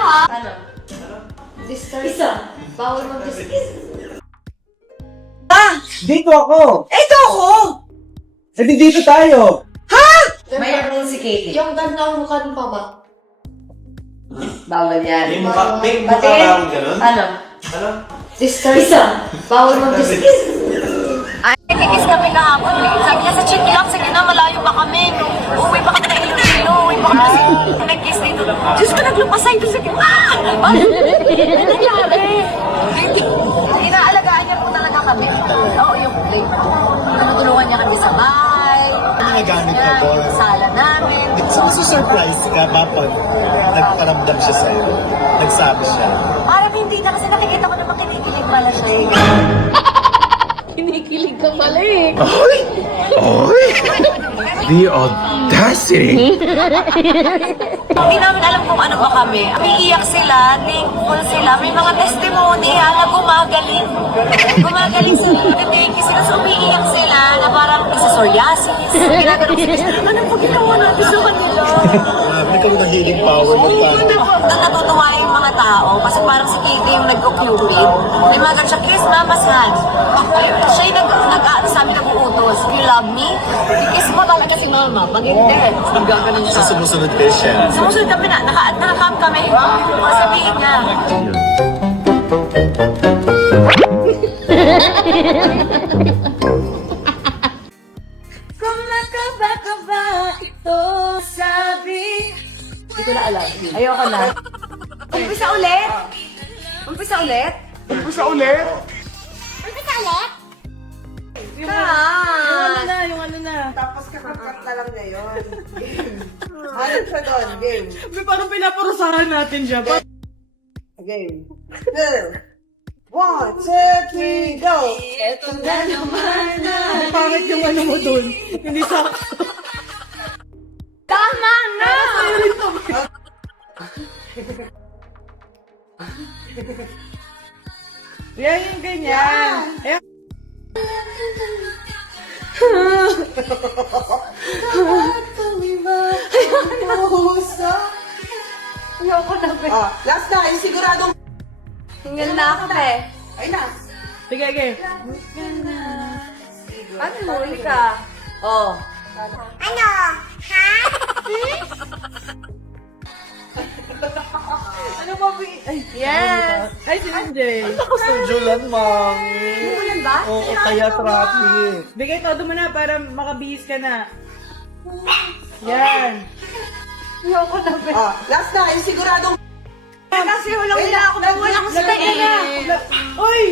ha? Ano? Discard. Isa. Bawal mag-discard. Dito ako! Ito ako! Eh, di dito tayo! May rule si Katie. Yung ganda ang mukha ng papa. Bawal yan. May mukha Batiin. parang ganun? Ano? Ano? Discard. Isa. Bawal mag-discard. Nagkikis kami kahapon eh. Sabi niya sa chick lang, sige na, malayo pa kami. Uwi pa kami na Iloilo, uwi pa kami. Nag-kiss dito. Diyos ko, naglupasay doon sa ano nangyari? Inaalagaan niya po talaga kami. Oo, yung play. Tinutulungan niya kami sa bahay. Nagamit ka doon. Yung sala namin. Surprise ka ba pag nagparamdam siya sa'yo? Nagsabi siya. Parang hindi na kasi nakikita ko naman kinikilig pala siya eh. Kinikilig ka pala eh. The audacity! Hindi namin alam kung ano ba kami. Umiiyak sila, thankful sila. May mga testimony na gumagaling. Gumagaling sila. Thank you sila. So umiiyak sila na parang isa psoriasis. Ginagawa sila. Ano po ginawa natin sa kanila? Grabe kang nagiging power ng paano. Natutuwa yung mga tao kasi parang si Katie yung nagko-cupid. May mga ganun siya, kiss mama's hand. Siya yung sabi nag-uutos. You love me? I-kiss mo talaga si mama. Pag hindi, gaganon siya. Sa sumusunod kayo siya. Sumusunod kami na, nakakam kami. Sabihin niya. Kung makabakaba ito, sabi. Hindi ko na alam. Ayoko na. Umpisa ulit? Umpisa ulit? Umpisa ulit! Yung ano na, yung ano na. Tapos kakakat na lang ngayon. Hanap ka doon, game. Parang pinaparusahan natin siya. Game. 1, 2, 3, go! Eto na naman na. Pangit yung ano mo dun. Hindi sa... Tama na! Yan yung ganyan. Ayan. Ayoko na, be. Oh, last na, yung siguradong... Tingnan na ako, be. Ay na. Sige, sige. Ano, huli ka? Oh. Ano ba, Bi? Ay, Yes! ay, si Jay. Sujulan, mami! Ano yan ba? Oo, kaya traffic. Bigay todo mo na para makabihis ka na. Yan. Ayoko na, be. Oh, last na, yung siguradong... Kasi walang hila ako na walang Lagay ka na. Uy!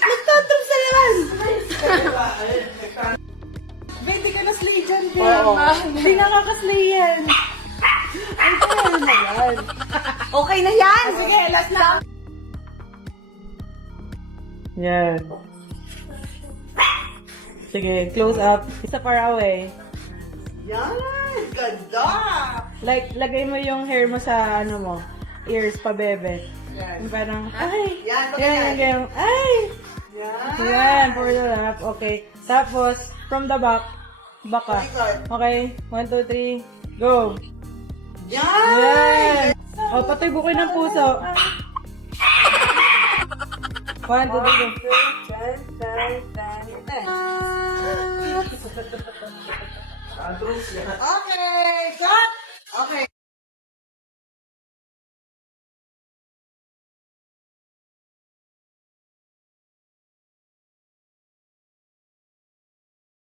Nagtatrap sa laman. Baby ka na slay dyan, Oo. Hindi nakakaslay yan. Ay, kaya na yan. Okay na yan! Sige, last na. Yan. Sige, close up. Isa far away. Yan! Ganda! Like, lagay mo yung hair mo sa, ano mo, ears pa, bebe. Yan. Yung parang, ay! Yan, Yan, yan, ay! Yan! Yan, for the lap. Okay. Tapos, from the back, baka. Okay, 1, 2, 3, go! Yan! Yan! O, patoy bukoy ng puso. 1, 2, 3, go. Okay, cut! Okay.